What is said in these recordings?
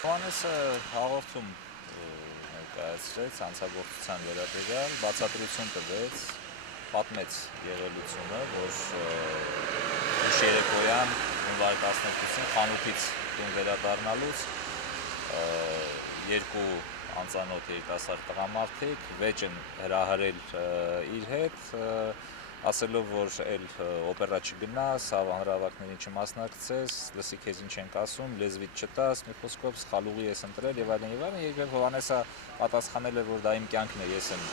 Հովհաննեսը հաղորդում ներկայացրեց հանցագործության վերաբերյալ, բացատրություն տվեց, պատմեց եղելությունը, որ ուշ երեկոյան հունվարի 12-ին խանութից տուն վերադառնալուց երկու անծանոթ երիտասարդ տղամարդիկ վեճ են հրահրել իր հետ, ասելով, որ էլ օպերա չգնաս, հանրահավաքներին չմասնակցես, լսի քեզ ինչ ենք ասում, լեզվիդ չտաս, մի խոսքով սխալուղի ես ընտրել եւ այլն եւ այլն, եւ Հովհաննեսը պատասխանել է, որ դա իմ կյանքն է, ես եմ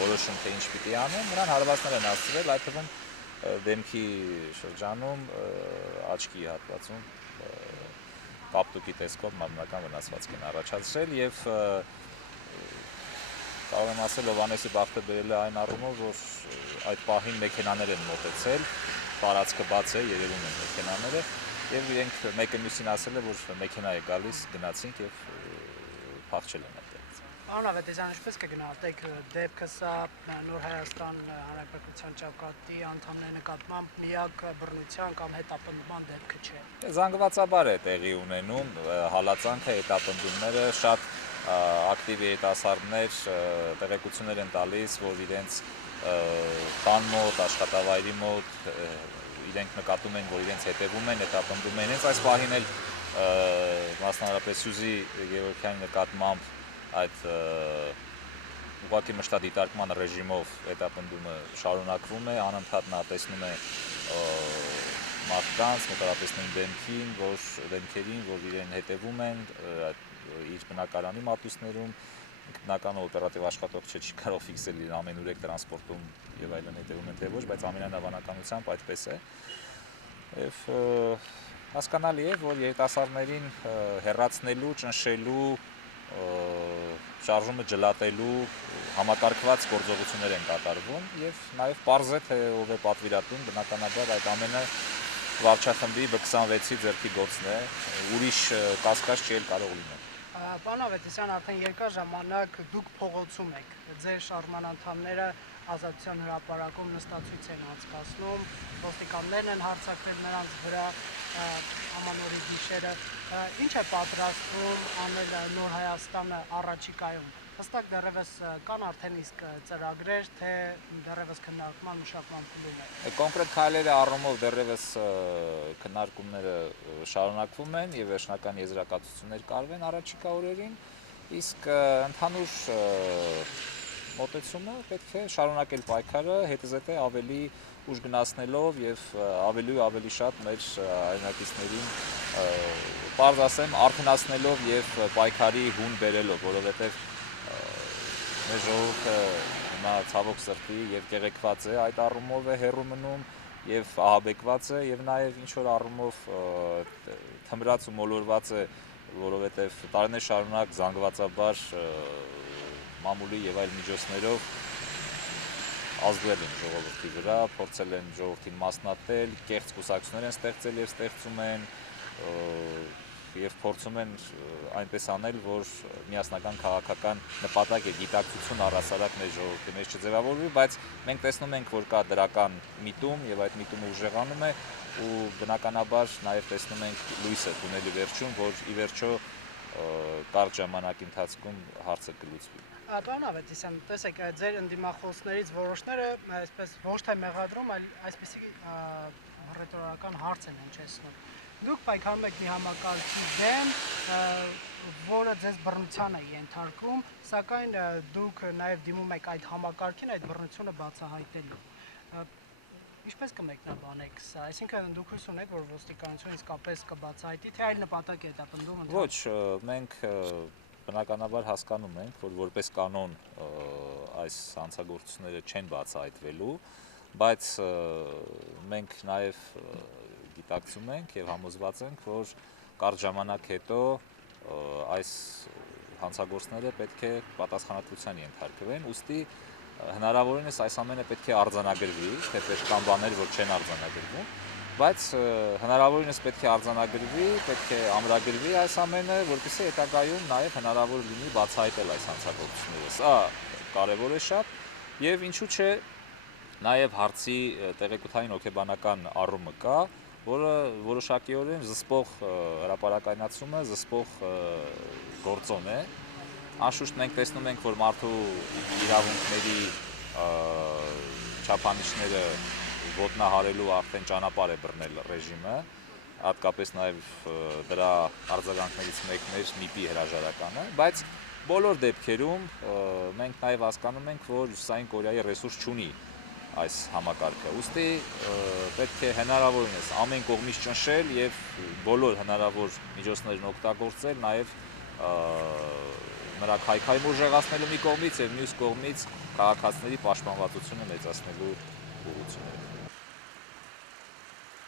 որոշում, թե ինչ պիտի անեմ, նրան հարվածներ են հասցրել, այդ թվում դեմքի շրջանում, աչքի հատվածում կապտուկի տեսքով մարմնական վնասվածք են առաջացրել եւ կարող եմ ասել, Հովհաննեսի բախտը բերել է այն առումով, որ այդ պահին մեքենաներ են մոտեցել, տարածքը բաց է, երևում են մեքենաները եւ իրենք մեկը մյուսին ասել է, որ մեքենա է գալիս, գնացինք եւ փախչել են այդտեղից։ Պարոն Ավետիսյան, ինչպես կգնահատեք դեպքը սա Նոր Հայաստան Հանրապետության ճակատի անդամների նկատմամբ միակ բռնության կամ հետապնդման դեպքը չէ։ Զանգվածաբար է տեղի ունենում, հալածանքը, հետապնդումները շատ ակտիվ երիտասարդներ տեղեկություններ են տալիս, որ իրենց տան մոտ, աշխատավայրի մոտ իրենք նկատում են, որ իրենց հետևում են, հետապնդում են։ Հենց այս պահին էլ մասնավորապես Սյուզի Գևորգյանի նկատմամբ այդ ուղղակի մշտադիտարկման ռեժիմով հետապնդումը շարունակվում է, անընդհատ նա տեսնում է մարդկանց, նկարապես նույն դեմքերին, որ իրեն հետևում են, իր բնակարանի մատույցներում, բնականը օպերատիվ աշխատող չի կարող ֆիքսել իր ամենուրեք տրանսպորտում եւ այլն հետևում են թե ոչ, բայց ամենանավանականությամբ այդպես է։ Եվ հասկանալի է, որ երիտասարդներին հեռացնելու, ճնշելու, շարժումը ջլատելու համակարգված գործողություններ են կատարվում եւ նաեւ պարզ է, թե ով է պատվիրատուն, բնականաբար այդ ամենը վարչախմբի B26-ի ձեռքի գործն է, ուրիշ կասկած չի կարող լինել։ Պարոն Ավետիսյան, արդեն երկար ժամանակ դուք փողոցում եք, ձեր շարժման անդամները Ազատության հրապարակում նստացույց են անցկացնում, ոստիկաններն են հարձակվել նրանց վրա ամանորի գիշերը, ինչ է պատրաստվում անել Նոր Հայաստանը առաջիկայում։ Հստակ դեռևս կան արդեն իսկ ծրագրեր, թե դեռևս քննարկման մշակման փուլում է։ Կոնկրետ քայլերի առումով դեռևս քննարկումները շարունակվում են եւ վերջնական եզրակացություններ կարվեն առաջիկա օրերին, իսկ ընդհանուր մոտեցումը պետք է շարունակել պայքարը, հետզհետե ավելի ուժ գնացնելով եւ ավելի ու ավելի շատ մեր հայրենակիցներին պարզ ասեմ արթնացնելով եւ պայքարի հուն բերելով, որովհետեւ մեր ժողովուրդը հիմա ցավոք սրտի եւ կեղեքված է, այդ առումով է հեռու մնում եւ ահաբեկված է եւ նաեւ ինչ որ առումով թմրած ու մոլորված է, որովհետեւ տարիներ շարունակ զանգվածաբար մամուլի եւ այլ միջոցներով ազդվել են ժողովրդի վրա, փորձել են ժողովրդին մասնատել, կեղծ կուսակցություններ են ստեղծել եւ ստեղծում են եւ փորձում են այնպես անել, որ միասնական քաղաքական նպատակ է գիտակցություն առհասարակ մեր ժողովրդի մեջ չձևավորվի, բայց մենք տեսնում ենք, որ կա դրական միտում եւ այդ միտումը ուժեղանում է ու բնականաբար նաեւ տեսնում ենք լույսը տունելի վերջում, որ ի վերջո կարճ ժամանակի ընթացքում հարցը կլուծվի։ Պարոն Ավետիսյան, տեսեք, ձեր ընդդիմախոսներից որոշները այսպես ոչ թե մեղադրում, այլ այսպեսի ռետորական հարց են հնչեցնում։ Դուք պայքարում եք մի համակարգի դեմ, որը ձեզ բռնության է ենթարկում, սակայն դուք նաև դիմում եք այդ համակարգին այդ բռնությունը բացահայտելու։ Ինչպես կմեկնաբանեք սա, այսինքն դուք հույս ունեք, որ ոստիկանությունը իսկապես կբացահայտի, թե այլ նպատակ է հետապնդում ընդհանուր։ Ոչ, մենք բնականաբար հասկանում ենք, որ որպես կանոն այս հանցագործությունները չեն բացահայտվելու, բայց մենք նաև գիտակցում ենք եւ համոզված ենք, որ կարճ ժամանակ հետո այս հանցագործները պետք է պատասխանատվության ենթարկվեն, ուստի հնարավորինս այս ամենը պետք է արձանագրվի, թեպետ կան բաներ, որ չեն արձանագրվում, բայց հնարավորինս պետք է արձանագրվի, պետք է ամրագրվի այս ամենը, որպեսզի հետագայում նաև հնարավոր լինի բացահայտել այս հանցագործությունները։ Սա կարևոր է շատ եւ ինչու՞ չէ նաև հարցի տեղեկութային հոգեբանական առումը կա, որը որոշակիորեն զսպող հրապարակայնացումը, զսպող գործոն է։ Անշուշտ մենք տեսնում ենք, որ մարդու իրավունքների չափանիշները ոտնահարելու արդեն ճանապարհ է բռնել ռեժիմը, հատկապես նաև դրա արձագանքներից մեկն էր ՆԻՊ-ի հրաժարականը, բայց բոլոր դեպքերում մենք նաև հասկանում ենք, որ Հյուսիսային Կորեայի ռեսուրս չունի այս համակարգը։ Ուստի պետք է հնարավորինս ամեն կողմից ճնշել եւ բոլոր հնարավոր միջոցներն օգտագործել նաեւ նրա քայքայումը ուժեղացնելու մի կողմից եւ մյուս կողմից քաղաքացիների պաշտպանվածությունը մեծացնելու ուղղություններով։